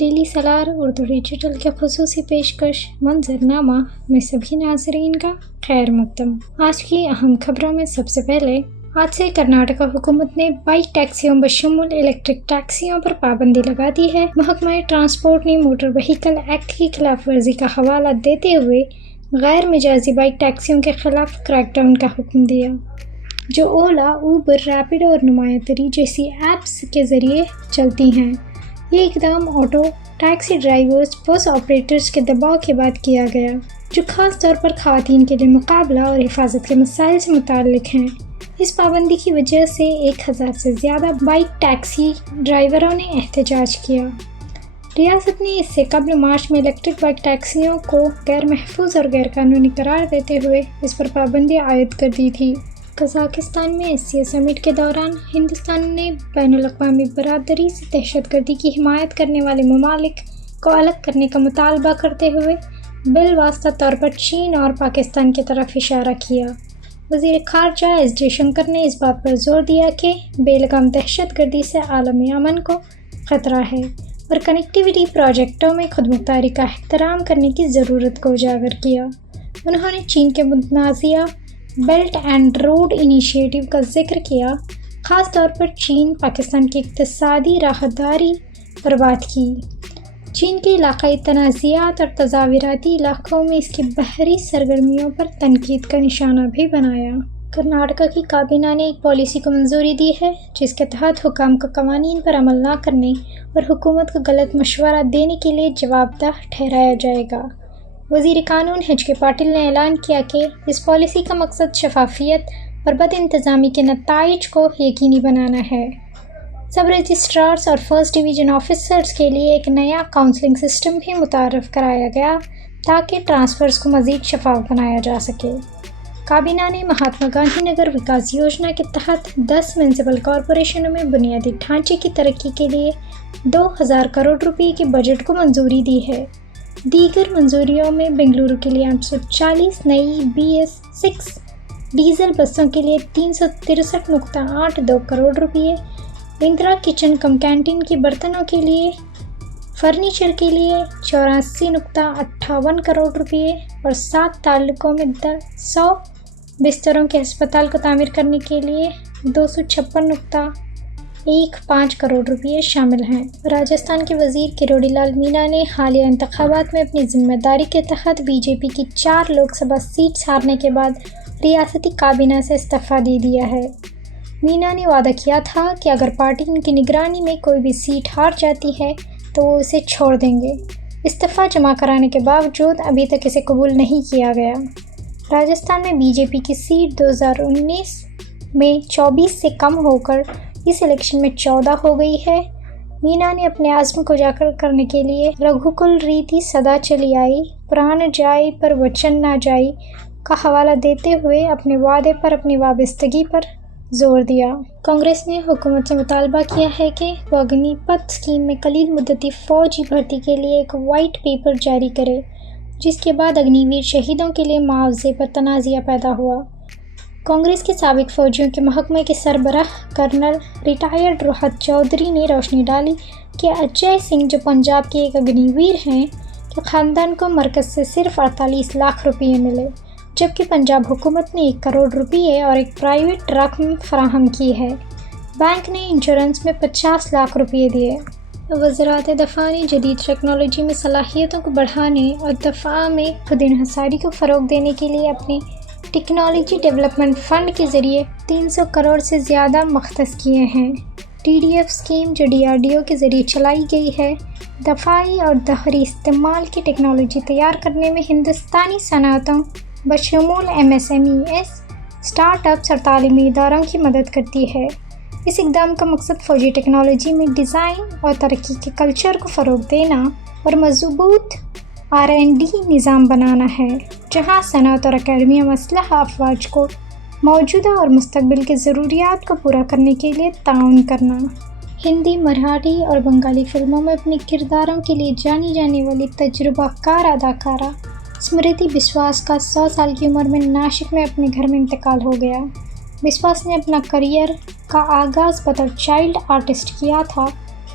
Daily سالار Urdu digital کے خصوصی پیشکش منظرنامہ میں سبھی ناظرین کا خیر مقدم۔ آج کی اہم خبروں میں سب سے پہلے آج سے کرناٹک حکومت نے بائک ٹیکسیوں بشمول الیکٹرک ٹیکسیوں پر پابندی لگا دی ہے۔ محکمہ ٹرانسپورٹ نے موٹر وہیکل ایکٹ کی خلاف ورزی کا حوالہ دیتے ہوئے غیر مجازی بائک ٹیکسیوں کے خلاف کریک ڈاؤن کا حکم دیا، جو اولا، اوبر، ریپڈو اور نمایاں تری جیسی ایپس کے ذریعے چلتی ہیں۔ یہ اقدام آٹو ٹیکسی ڈرائیورز، بس آپریٹرز کے دباؤ کے بعد کیا گیا، جو خاص طور پر خواتین کے لیے مقابلہ اور حفاظت کے مسائل سے متعلق ہیں۔ اس پابندی کی وجہ سے 1000 سے زیادہ بائک ٹیکسی ڈرائیوروں نے احتجاج کیا۔ ریاست نے اس سے قبل مارچ میں الیکٹرک بائک ٹیکسیوں کو غیر محفوظ اور غیر قانونی قرار دیتے ہوئے اس پر پابندی عائد کر دی تھی۔ قزاقستان میں ایشیا سمٹ کے دوران ہندوستان نے بین الاقوامی برادری سے دہشت گردی کی حمایت کرنے والے ممالک کو الگ کرنے کا مطالبہ کرتے ہوئے بالواسطہ طور پر چین اور پاکستان کی طرف اشارہ کیا۔ وزیر خارجہ ایس جے شنکر نے اس بات پر زور دیا کہ بے لگام دہشت گردی سے عالمی امن کو خطرہ ہے اور کنیکٹیویٹی پروجیکٹوں میں خود مختاری کا احترام کرنے کی ضرورت کو اجاگر کیا۔ انہوں نے چین کے متنازعہ بیلٹ اینڈ روڈ انیشیٹو کا ذکر کیا، خاص طور پر چین پاکستان کی اقتصادی راہداری پر بات کی۔ چین کے علاقائی تنازعات اور تظاہراتی علاقوں میں اس کی بحری سرگرمیوں پر تنقید کا نشانہ بھی بنایا۔ کرناٹک کی کابینہ نے ایک پالیسی کو منظوری دی ہے جس کے تحت حکام کو قوانین پر عمل نہ کرنے اور حکومت کو غلط مشورہ دینے کے لیے جواب دہ ٹھہرایا جائے گا۔ وزیر قانون ایچ کے پاٹل نے اعلان کیا کہ اس پالیسی کا مقصد شفافیت اور بد انتظامی کے نتائج کو یقینی بنانا ہے۔ سب رجسٹرارز اور فرسٹ ڈویژن آفیسرز کے لیے ایک نیا کاؤنسلنگ سسٹم بھی متعارف کرایا گیا تاکہ ٹرانسفرز کو مزید شفاف بنایا جا سکے۔ کابینہ نے مہاتما گاندھی نگر وکاس یوجنا کے تحت 10 میونسپل کارپوریشنوں میں بنیادی ڈھانچے کی ترقی کے لیے 2000 کروڑ روپے کے بجٹ کو منظوری دی ہے۔ دیگر منظوریوں میں بنگلورو کے لیے 840 نئی BS6 ڈیزل بسوں کے لیے 363.82 کروڑ روپے، اندرا کچن کم کینٹین کے برتنوں کے لیے، فرنیچر کے لیے 84.58 کروڑ روپے اور 7 تعلقوں میں 100 بستروں کے ہسپتال کو تعمیر کرنے کے لیے 256.15 کروڑ روپے شامل ہیں۔ راجستھان کے وزیر کروڑی لال مینا نے حالیہ انتخابات میں اپنی ذمہ داری کے تحت بی جے پی کی 4 لوک سبھا سیٹس ہارنے کے بعد ریاستی کابینہ سے استعفیٰ دے دیا ہے۔ مینا نے وعدہ کیا تھا کہ اگر پارٹی ان کی نگرانی میں کوئی بھی سیٹ ہار جاتی ہے تو وہ اسے چھوڑ دیں گے۔ استعفیٰ جمع کرانے کے باوجود ابھی تک اسے قبول نہیں کیا گیا۔ راجستھان میں بی جے پی کی سیٹ 2019 میں 24 سے کم ہو کر اس الیکشن میں 14 ہو گئی ہے۔ مینا نے اپنے عزم کو اجاگر کرنے کے لیے رگھوکل ریتی سدا چلی آئی، پران جائی پر وچن نہ جائی کا حوالہ دیتے ہوئے اپنے وعدے پر اپنی وابستگی پر زور دیا۔ کانگریس نے حکومت سے مطالبہ کیا ہے کہ وہ اگنی پتھ اسکیم میں قلیل مدتی فوجی بھرتی کے لیے ایک وائٹ پیپر جاری کرے، جس کے بعد اگنی ویر شہیدوں کے لیے معاوضے پر تنازعہ پیدا ہوا۔ کانگریس کے سابق فوجیوں کے محکمے کے سربراہ کرنل ریٹائرڈ روہت چودھری نے روشنی ڈالی کہ اجے سنگھ، جو پنجاب کے ایک اگنی ویر ہیں، کے خاندان کو مرکز سے صرف 48 لاکھ روپے ملے، جبکہ پنجاب حکومت نے 1 کروڑ روپے اور ایک پرائیویٹ رقم فراہم کی ہے۔ بینک نے انشورنس میں 50 لاکھ روپے دیے۔ وزارت دفاع نے جدید ٹیکنالوجی میں صلاحیتوں کو بڑھانے اور دفاع میں خود انحصاری کو فروغ دینے کے لیے اپنے ٹیکنالوجی ڈیولپمنٹ فنڈ کے ذریعے 300 کروڑ سے زیادہ مختص کیے ہیں۔ TDF اسکیم، جو DRDO کے ذریعے چلائی گئی ہے، دفاعی اور دہری استعمال کی ٹیکنالوجی تیار کرنے میں ہندوستانی صنعتوں بشمول MSMEs، اسٹارٹ اپس اور تعلیمی اداروں کی مدد کرتی ہے۔ اس اقدام کا مقصد فوجی ٹیکنالوجی میں ڈیزائن اور ترقی کے کلچر کو فروغ دینا اور مضبوط R&D نظام بنانا ہے، جہاں صنعت اور اکیڈمیا مسلح افواج کو موجودہ اور مستقبل کے ضروریات کو پورا کرنے کے لیے تعاون کرنا۔ ہندی، مراٹھی اور بنگالی فلموں میں اپنے کرداروں کے لیے جانی جانے والی تجربہ کار اداکارہ اسمرتی بسواس کا 100 سال کی عمر میں ناسک میں اپنے گھر میں انتقال ہو گیا۔ بسواس نے اپنا کریئر کا آغاز بطور چائلڈ آرٹسٹ کیا تھا۔